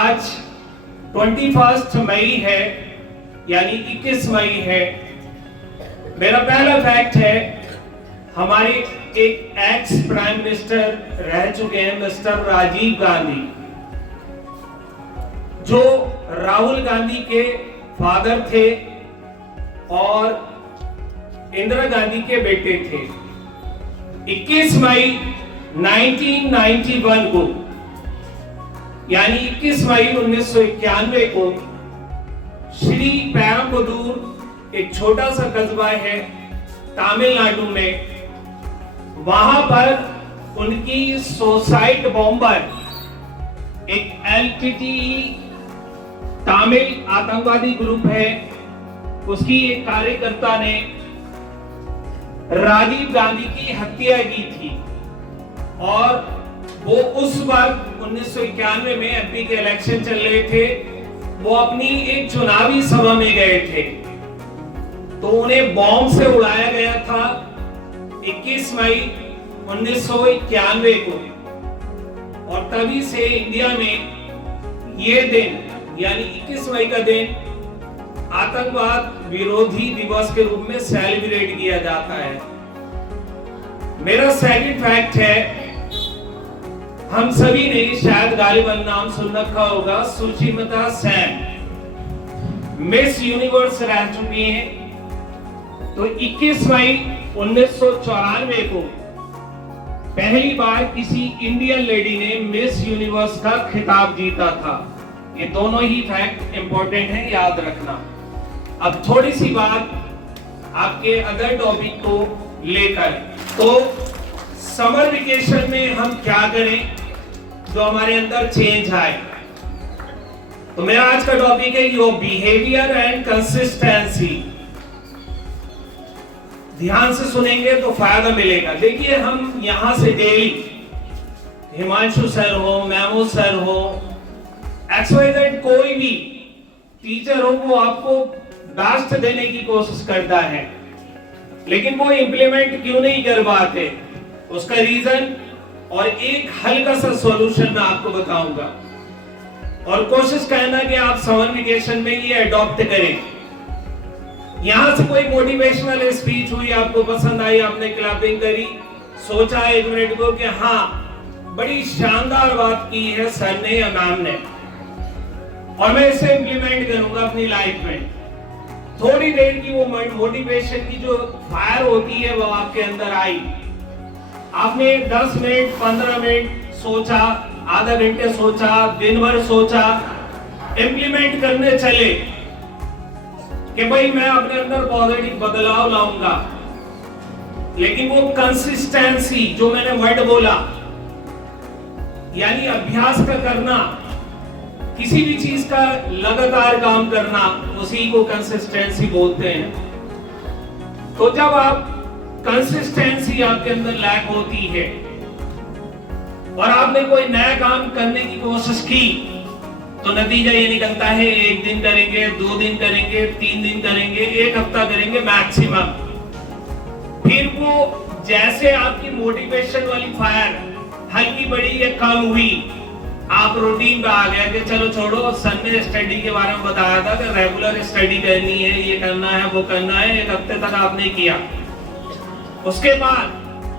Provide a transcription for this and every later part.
आज 21 मई है, यानी 21 मई है। मेरा पहला फैक्ट है, हमारे एक एक्स प्राइम मिनिस्टर रह चुके हैं मिस्टर राजीव गांधी, जो राहुल गांधी के फादर थे और इंदिरा गांधी के बेटे थे। 21 मई 1991 को, यानी 21 मई 1991 को श्री पेरंबदूर, एक छोटा सा कस्बा है तमिलनाडु में, वहां पर उनकी सुसाइड बॉम्बर, एक एलटीटीई तमिल आतंकवादी ग्रुप है, उसकी एक कार्यकर्ता ने राजीव गांधी की हत्या की थी। और वो उस वक्त 1991 में एमपी के इलेक्शन चल रहे थे, वो अपनी एक चुनावी सभा में गए थे, तो उन्हें बॉम्ब से उड़ाया गया था 21 मई 1991 को। और तभी से इंडिया में ये दिन, यानी 21 मई का दिन आतंकवाद विरोधी दिवस के रूप में सेलिब्रेट किया जाता है। मेरा सेकंड फैक्ट है, हम सभी ने शायद गालिबन नाम सुन रखा होगा, सुचित्रा सेन मिस यूनिवर्स रह चुकी हैं। तो 21 मई 1994 को पहली बार किसी इंडियन लेडी ने मिस यूनिवर्स का खिताब जीता था। ये दोनों ही फैक्ट इंपॉर्टेंट हैं, याद रखना। अब थोड़ी सी बात आपके अदर टॉपिक को लेकर, तो समर वेकेशन में हम क्या करें जो हमारे अंदर चेंज आए। तो मेरा आज का टॉपिक है योर बिहेवियर एंड कंसिस्टेंसी। ध्यान से सुनेंगे तो फायदा मिलेगा। देखिए, हम यहां से डेली, हिमांशु सर हो, मैमो सर हो, XYZ कोई भी टीचर हो, वो आपको डास्ट देने की कोशिश करता है, लेकिन वो इंप्लीमेंट क्यों नहीं कर पाते, उसका रीजन और एक हल्का सा सॉल्यूशन मैं आपको बताऊंगा। और कोशिश करना कि आप समर वेकेशन में ये अडॉप्ट करें। यहां से कोई मोटिवेशनल स्पीच हुई, आपको पसंद आई, आपने क्लैपिंग करी, सोचा 1 मिनट को कि हाँ, बड़ी शानदार बात की है सर ने या मैम ने, और मैं इसे इंप्लीमेंट करूंगा अपनी लाइफ में। थोड़ी देर की वो मोटिवेशन की जो फायर होती है वो आपके अंदर आई। आपने 10 मिनट 15 मिनट सोचा, आधा घंटे सोचा, दिन भर सोचा, इंप्लीमेंट करने चले कि भाई मैं अपने अंदर पॉजिटिव बदलाव लाऊंगा। लेकिन वो कंसिस्टेंसी, जो मैंने वर्ड बोला, यानी अभ्यास का करना, किसी भी चीज का लगातार काम करना, उसी को कंसिस्टेंसी बोलते हैं। तो जब आप कंसिस्टेंसी आपके अंदर लैक होती है और आपने कोई नया काम करने की कोशिश की, तो नतीजा ये निकलता है 1 दिन करेंगे, 2 दिन करेंगे, 3 दिन करेंगे, 1 हफ्ता करेंगे मैक्सिमम। फिर वो जैसे आपकी मोटिवेशन वाली फायर हल्की बड़ी या कम हुई, आप रूटीन पे आ गया कि चलो छोड़ो, सर ने स्टडी के बारे में बताया था कि रेगुलर स्टडी करनी है, ये करना है, वो करना है, 1 हफ्ते तक आपने किया। उसके बाद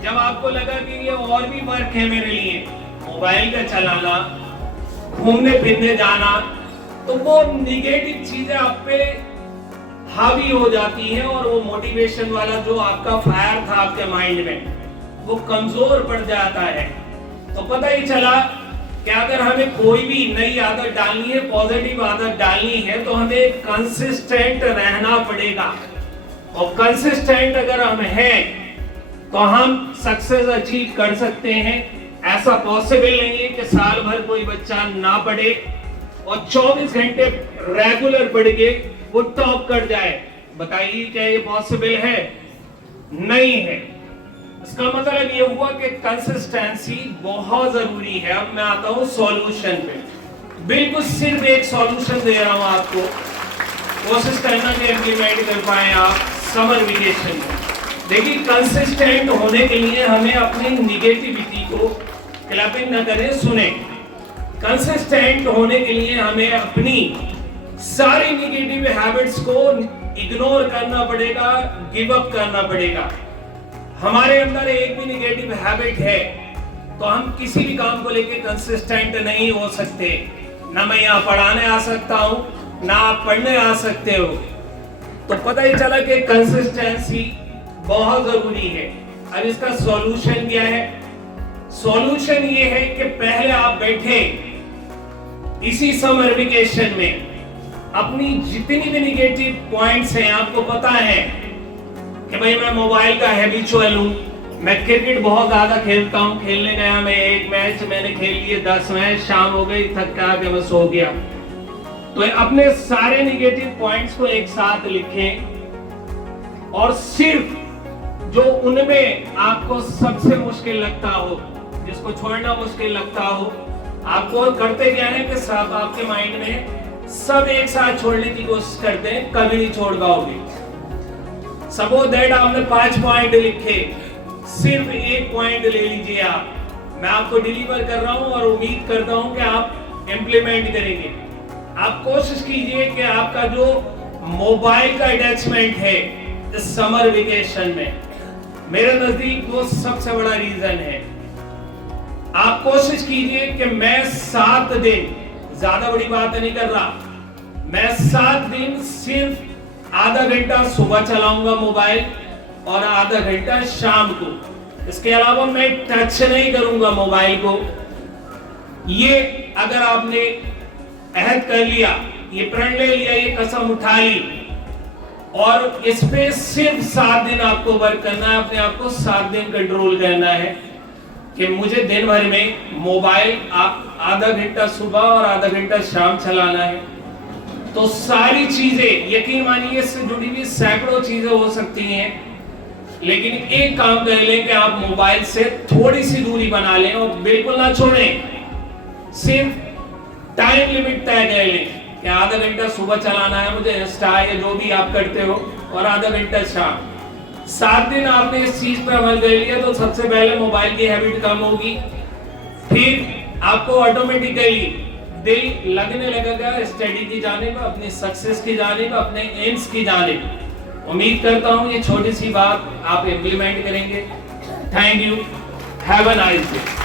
जब आपको लगा कि ये और भी वर्क है मेरे लिए, मोबाइल का चलाना, घूमने फिरने जाना, तो वो निगेटिव चीजें आप पे हावी हो जाती हैं और वो मोटिवेशन वाला जो आपका फायर था आपके माइंड में, वो कमजोर पड़ जाता है। तो पता ही चला कि अगर हमें कोई भी नई आदत डालनी है, पॉजिटिव आदत डालनी है, तो हमें कंसिस्टेंट रहना पड़ेगा। और कंसिस्टेंट अगर हम हैं तो हम सक्सेस अचीव कर सकते हैं। ऐसा पॉसिबल नहीं है कि साल भर कोई बच्चा ना पढ़े और 24 घंटे रेगुलर पढ़ के वो टॉप कर जाए। बताइए, क्या ये पॉसिबल है? नहीं है। इसका मतलब ये हुआ कि कंसिस्टेंसी बहुत जरूरी है। अब मैं आता हूं सॉल्यूशन पे। बिल्कुल सिर्फ एक सॉल्यूशन दे रहा हूं आपको, कोशिश करना कि इंप्लीमेंट कर पाए आप समर वेकेशन में। देखिए, कंसिस्टेंट होने के लिए हमें अपनी निगेटिविटी को क्लैपिंग न करें, सुने। कंसिस्टेंट होने के लिए हमें अपनी सारी निगेटिव हैबिट्स को इग्नोर करना पड़ेगा, गिव अप करना पड़ेगा। हमारे अंदर एक भी निगेटिव हैबिट है तो हम किसी भी काम को लेके कंसिस्टेंट नहीं हो सकते। ना मैं यहाँ पढ़ाने आ सकता हूँ, ना आप पढ़ने आ सकते हो। तो पता ही चला कि कंसिस्टेंसी बहुत जरूरी है। अब इसका सॉल्यूशन क्या है? सॉल्यूशन ये है कि पहले आप बैठे इसी समर वेकेशन में अपनी जितनी भी निगेटिव पॉइंट्स हैं, आपको पता है कि भाई मैं मोबाइल का हैबिचुअल हूं, मैं क्रिकेट बहुत ज्यादा खेलता हूं, खेलने गया मैं एक मैच मैंने खेल लिए 10 मैच, शाम हो गई, थक के आके मैं सो गया। तो अपने सारे निगेटिव पॉइंट्स को एक साथ लिखें और सिर्फ जो उनमें आपको सबसे मुश्किल लगता हो, जिसको छोड़ना मुश्किल लगता हो, आपको करते क्या है कि सब आपके माइंड में सब एक साथ छोड़ने की कोशिश करते हैं, कभी नहीं छोड़ पाओगे। सपोज दैट आपने 5 पॉइंट लिखे, सिर्फ एक पॉइंट ले लीजिए आप। मैं आपको डिलीवर कर रहा हूं और उम्मीद करता हूं कि आप इंप्लीमेंट करेंगे। आप कोशिश कीजिए कि आपका जो मोबाइल का अटैचमेंट है इस समर वेकेशन में, मेरे नजदीक वो सबसे बड़ा रीजन है। आप कोशिश कीजिए कि मैं 7 दिन, ज्यादा बड़ी बात नहीं कर रहा, मैं 7 दिन सिर्फ आधा घंटा सुबह चलाऊंगा मोबाइल और आधा घंटा शाम को। इसके अलावा मैं टच नहीं करूंगा मोबाइल को। ये अगर आपने अहद कर लिया, ये प्रण ले लिया, ये कसम उठा ली और इस पे सिर्फ 7 दिन आपको वर्क करना है, अपने आप को 7 दिन कंट्रोल करना है कि मुझे दिन भर में मोबाइल आधा घंटा सुबह और आधा घंटा शाम चलाना है। तो सारी चीजें, यकीन मानिए इससे जुड़ी हुई सैकड़ों चीजें हो सकती हैं, लेकिन एक काम कर लें कि आप मोबाइल से थोड़ी सी दूरी बना लें और बिल्कुल ना छोड़ें। सिर्फ टाइम लिमिट तय कर लें कि आधा घंटा सुबह चलाना है मुझे, इंस्टा या जो भी आप करते हो, और आधा घंटा शाम। 7 दिन आपने इस चीज पर अमल कर लिया तो सबसे पहले मोबाइल की हैबिट कम होगी, फिर आपको ऑटोमेटिकली दिल लगने लगेगा स्टडी की जानिब, अपनी सक्सेस की जानिब, अपने एम्स की जानिब। उम्मीद करता हूं ये छोटी सी बात आप इंप्लीमेंट करेंगे। Thank you, have a nice day.